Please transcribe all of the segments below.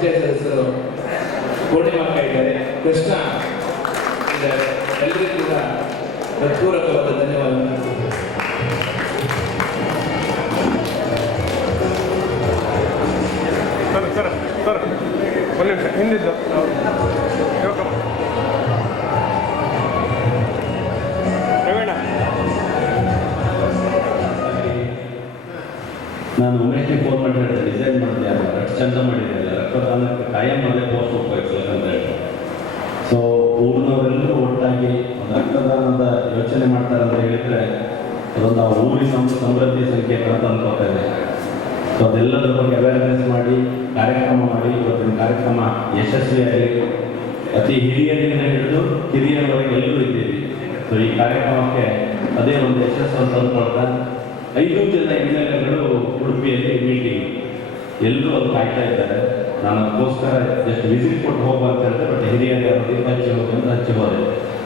ಪಂಚಾಯತ್ ಸದಸ್ಯರು ಪೂರ್ಣಿಮಾಕ ಇದ್ದಾರೆ. ಕೃಷ್ಣ ಇದ್ದಾರೆ. ಎಲ್ಲರಿಗೂ ಕೂಡ ಹೃತ್ಪೂರ್ವಕವಾದ ಧನ್ಯವಾದ ಸರ್ ಸರ್ ಸರ್ ಒಂದು ನಿಮಿಷ ಹಿಂದಿದ್ದು. ನಾನು ಉಮೇಶ್ಗೆ ಫೋನ್ ಮಾಡಿ ಹೇಳಿದೆ ಡಿಸೈನ್ ಮಾಡಿದೆ ಅಷ್ಟು ಚಂದ ಮಾಡಿದೆ ರಕ್ತದಾನಕ್ಕೆ ಕಾಯಂ ಅದೇ ಪೋಸ್ಟ್ ಅಂತ ಹೇಳಿ ಸೊ ಊರಿನವರೆಲ್ಲರೂ ಒಟ್ಟಾಗಿ ಒಂದು ರಕ್ತದಾನದ ಯೋಚನೆ ಮಾಡ್ತಾರೆ ಅಂತ ಹೇಳಿದ್ರೆ, ಅದೊಂದು ಆ ಊರಿ ಸಂ, ಸಮೃದ್ಧಿ ಸಂಕೇತ ಅಂತ ಅನ್ಕೋತಾ ಇದೆ. ಸೊ ಅದೆಲ್ಲದರ ಬಗ್ಗೆ ಅವೇರ್ನೆಸ್ ಮಾಡಿ, ಕಾರ್ಯಕ್ರಮ ಮಾಡಿ, ಇವತ್ತಿನ ಕಾರ್ಯಕ್ರಮ ಯಶಸ್ವಿಯಾಗಿ, ಅತಿ ಹಿರಿಯರಿಂದ ಹಿಡಿದು ಕಿರಿಯರವರೆಗೆ ಎಲ್ಲರೂ ಇದ್ದೀವಿ. ಸೊ ಈ ಕಾರ್ಯಕ್ರಮಕ್ಕೆ ಅದೇ ಒಂದು ಯಶಸ್ಸು ಅಂತ ಅಂದ್ಕೊಳ್ತಾ ಐದು ಜನ ಹಿನ್ನೆಲೆಗಳು ಉಡುಪಿಯಲ್ಲಿ ಮೀಟಿಂಗ್. ಎಲ್ಲರೂ ಅದು ಕಾಯ್ತಾ ಇದ್ದಾರೆ. ನಾನು ಜಸ್ಟ್ ವಿಸಿಟ್ ಕೊಟ್ಟು ಹೋಗುವ ಅಂತ ಬಟ್ ಹಿರಿಯರಿಗೆ ಹಚ್ಚಿ ಹೋಗಿ ಅಂತ ಹಚ್ಚಿ ಹೋದೆ.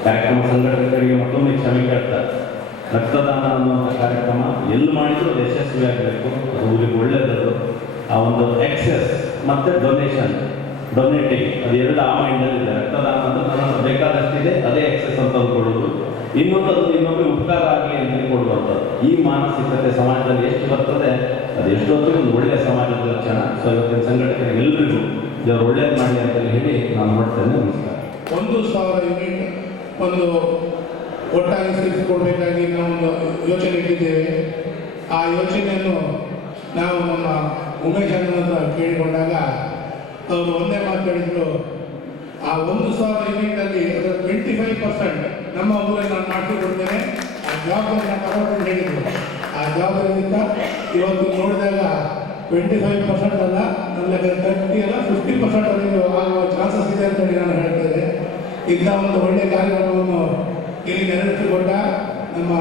ಕಾರ್ಯಕ್ರಮ ಸಂಘಟಕರಿಗೆ ಮತ್ತೊಮ್ಮೆ ಕ್ಷಮೆ ಕೇಳ್ತಾ. ರಕ್ತದಾನ ಅನ್ನುವಂಥ ಕಾರ್ಯಕ್ರಮ ಎಲ್ಲಿ ಮಾಡಿದ್ರು ಅದು ಯಶಸ್ವಿಯಾಗಬೇಕು ಅದು ಊರಿಗೆ ಆ ಒಂದು ಎಕ್ಸೆಸ್ ಮತ್ತು ಡೊನೇಷನ್ ಡೊನೇಟಿಂಗ್ ಅದು ಎರಡು ಆ ಮೈಂಡಲ್ಲಿ ಇದೆ. ರಕ್ತದಾನ ಅಂದ್ರೆ ನನ್ನ ಬೇಕಾದಷ್ಟಿದೆ. ಅದೇ ಎಕ್ಸೆಸ್ ಅಂತ ಅಂದ್ಕೊಳ್ಳೋದು. ಇನ್ನೊಂದು ಇನ್ನೊಬ್ಬರು ಉಪಕಾರ ಆಗಲಿ ಅಂತ ಕೊಡುವಂಥದ್ದು ಈ ಮಾನಸಿಕತೆ ಸಮಾಜದಲ್ಲಿ ಎಷ್ಟು ಬರ್ತದೆ, ಅದು ಎಷ್ಟೊತ್ತಿಗೆ ಒಂದು ಒಳ್ಳೆಯ ಸಮಾಜದ ಲಕ್ಷಣ. ಸೊ ಇವತ್ತಿನ ಸಂಘಟಕರಿಗೆ ಎಲ್ಲರಿಗೂ ದೇವರು ಒಳ್ಳೇದು ಮಾಡಿ ಅಂತ ಹೇಳಿ ನಾನು ಮಾಡ್ತೇನೆ ನಮಸ್ಕಾರ. ಒಂದು ಸಾವಿರ ಯೂನಿಟ್, ಒಂದು ಒಟ್ಟಾಗಿ ಸೇರಿಸಿಕೊಡ್ಬೇಕಾಗಿ ನಾವು ಒಂದು ಯೋಚನೆ ಇಟ್ಟಿದ್ದೇವೆ. ಆ ಯೋಚನೆಯನ್ನು ನಾವು ನಮ್ಮ ಉಮೇಶ್ ಅಣ್ಣನ ಕೇಳಿಕೊಂಡಾಗ, ಅವರು ಒಂದೇ ಮಾತು ಹೇಳಿದ್ರು, ಆ ಒಂದು ಸಾವಿರ ಯೂನಿಟಲ್ಲಿ ಅದರ ಟ್ವೆಂಟಿ ಫೈವ್ ಪರ್ಸೆಂಟ್ ನಮ್ಮ ಊರಲ್ಲಿ ನಾನು ಮಾಡಿಸಿಕೊಡ್ತೇನೆ ಆ ಜವಾಬ್ದಾರಿ ನಾನು ತಗೊಂಡು ಹೇಳಿದ್ರು ಆ ಜವಾಬ್ದಾರಿಯಿಂದ ಇವತ್ತು ನೋಡಿದಾಗ ಟ್ವೆಂಟಿ ಫೈವ್ ಪರ್ಸೆಂಟ್ ಅಲ್ಲ ನನ್ನ ತರ್ಟಿ ಅಲ್ಲ ಫಿಫ್ಟಿ ಪರ್ಸೆಂಟ್ ಅಲ್ಲಿ ಆಗುವ ಚಾನ್ಸಸ್ ಇದೆ ಅಂತ ಹೇಳಿ ನಾನು ಇದ್ದೆ. ಇಂಥ ಒಂದು ಒಳ್ಳೆಯ ಕಾರ್ಯಕ್ರಮವನ್ನು ಇಲ್ಲಿ ನೆರವೇರಿಸಿಕೊಂಡ ನಮ್ಮ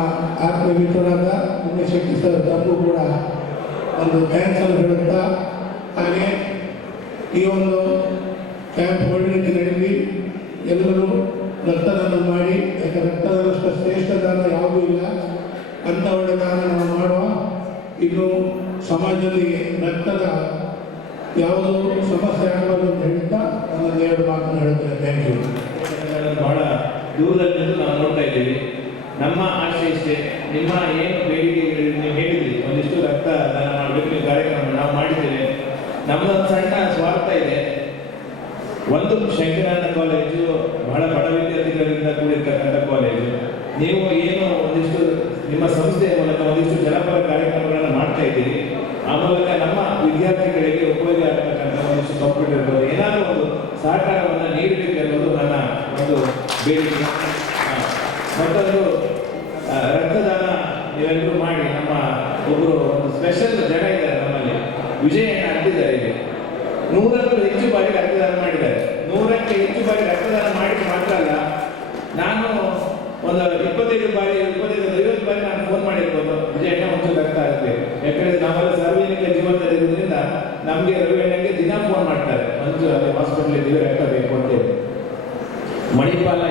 ಆತ್ಮ ಮಿತ್ರರಾದ ಉಮೇಶ್ ಸರ್ ತಪ್ಪು ಕೂಡ ಒಂದು ಥ್ಯಾಂಕ್ಸ್ ಅನ್ನು ಹೇಳುತ್ತಾ, ಹಾಗೆ ಈ ಒಂದು ಕ್ಯಾಂಪ್ ಒಳ್ಳೆ ನಡೆಯಲಿ ಎಲ್ಲರೂ ರಕ್ತದಾನ ಮಾಡಿ ಯಾಕೆ ರಕ್ತದಾನಷ್ಟು ಶ್ರೇಷ್ಠ ದಾನ ಯಾವುದೂ ಇಲ್ಲ ಅಂಥ ಒಳ್ಳೆ ದಾನ ನಾವು ಮಾಡುವ ಇನ್ನು ಸಮಾಜದಲ್ಲಿ ರಕ್ತದ ಯಾವುದೋ ಸಮಸ್ಯೆ ಆಗಬಾರ್ದು ಅಂತ ಹೇಳ್ತಾ ನನ್ನ ಎರಡು ಮಾತನ್ನು ಹೇಳ್ತೇನೆ ಥ್ಯಾಂಕ್ ಯು ಬಹಳ ದೂರದಲ್ಲಿ ನಾವು ನೋಡ್ತಾ ಇದ್ದೀವಿ. ನಮ್ಮ ಆಶೆ ಇಷ್ಟೇ. ನಿಮ್ಮ ಏನು ಬೇಡಿಕೆಗಳು ನೀವು ಹೇಳಿದ್ರಿ. ಒಂದಿಷ್ಟು ರಕ್ತ ಮಾಡಬೇಕು ಕಾರ್ಯಕ್ರಮ ನಾವು ಮಾಡಿದ್ದೇವೆ. ನಮ್ಮದೊಂದು ಸಣ್ಣ ಸ್ವಾರ್ಥ ಇದೆ. ಒಂದು ಶಂಕರಾನಂದ ಕಾಲೇಜು ಬಹಳ ಬಡ ವಿದ್ಯಾರ್ಥಿಗಳಿಂದ ಕೂಡಿರ್ತಕ್ಕಂಥ ಕಾಲೇಜು. ನೀವು ಏನು ಒಂದಿಷ್ಟು ನಿಮ್ಮ ಸಂಸ್ಥೆಯ ಮೂಲಕ ಒಂದಿಷ್ಟು ಮತ್ತೊಂದು ರಕ್ತದಾನ ನೀವೆಲ್ಲರೂ ಮಾಡಿ ನಮ್ಮ ಒಬ್ಬರು ಸ್ಪೆಷಲ್ ಜನ ಇದ್ದಾರೆ ನಮ್ಮಲ್ಲಿ. ವಿಜಯಣ್ಣ ಅಂತಿದ್ದಾರೆ ಇಲ್ಲಿ. ನೂರಕ್ಕೂ ಹೆಚ್ಚು ಬಾರಿ ರಕ್ತದಾನ ಮಾಡಿದ್ದಾರೆ. ನೂರಕ್ಕೆ ಹೆಚ್ಚು ಬಾರಿ ರಕ್ತದಾನ ಮಾಡಿ ಮಾತ್ರ ಅಲ್ಲ, ನಾನು ಒಂದು ಇಪ್ಪತ್ತೈದು ಬಾರಿ, ಇಪ್ಪತ್ತೈದು ಐವತ್ತು ಬಾರಿ ನಾನು ಫೋನ್ ಮಾಡಿರ್ಬೋದು ವಿಜಯಣ್ಣ ಒಂಚೂರು ರಕ್ತ ಆಗುತ್ತೆ ಯಾಕಂದ್ರೆ ನಾವೆಲ್ಲ ಸಾರ್ವಜನಿಕ ಜೀವನದಲ್ಲಿ ಇರೋದ್ರಿಂದ ನಮಗೆ ರವಿಯಣ್ಣಗೆ ದಿನ ಫೋನ್ ಮಾಡ್ತಾರೆ. ಮಂಜು, ಅದೇ ಹಾಸ್ಪಿಟಲ್ ಇದ್ದೀವಿ, ರಕ್ತ ಬೇಕು ಅಂತೇಳಿ ಮಣಿಪಾಲ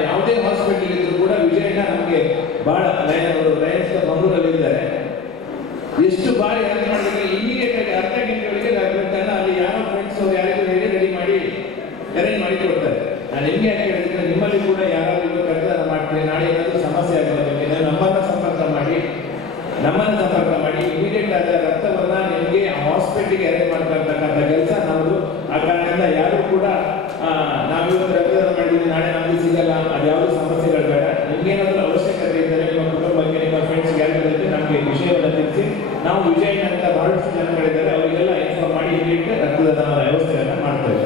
ಉಜ್ಜಯಿನಂತ ಬಹಳಷ್ಟು ಜನಗಳಿದ್ದಾರೆ, ಅವರಿಗೆಲ್ಲ ಇನ್ಫಾರ್ಮ್ ಮಾಡಿ ಇಲ್ಲಿಟ್ಟು ರಕ್ತದಾನ ವ್ಯವಸ್ಥೆಯನ್ನು ಮಾಡ್ತೇವೆ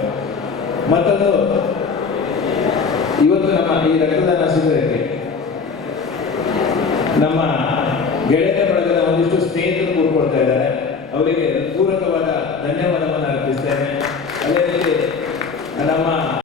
ಮತ್ತೊಂದು, ಇವತ್ತು ನಮ್ಮ ಈ ರಕ್ತದಾನ ಶಿಬಿರಕ್ಕೆ ನಮ್ಮ ಗೆಳೆಯ ಬಳಗದ ಒಂದಿಷ್ಟು ಸ್ನೇಹಿತರು ಕೂರ್ಕೊಳ್ತಾ ಇದ್ದಾರೆ. ಅವರಿಗೆ ಪೂರಕವಾದ ಧನ್ಯವಾದವನ್ನು ಅರ್ಪಿಸ್ತೇನೆ. ಅದೇ ರೀತಿ ನಮ್ಮ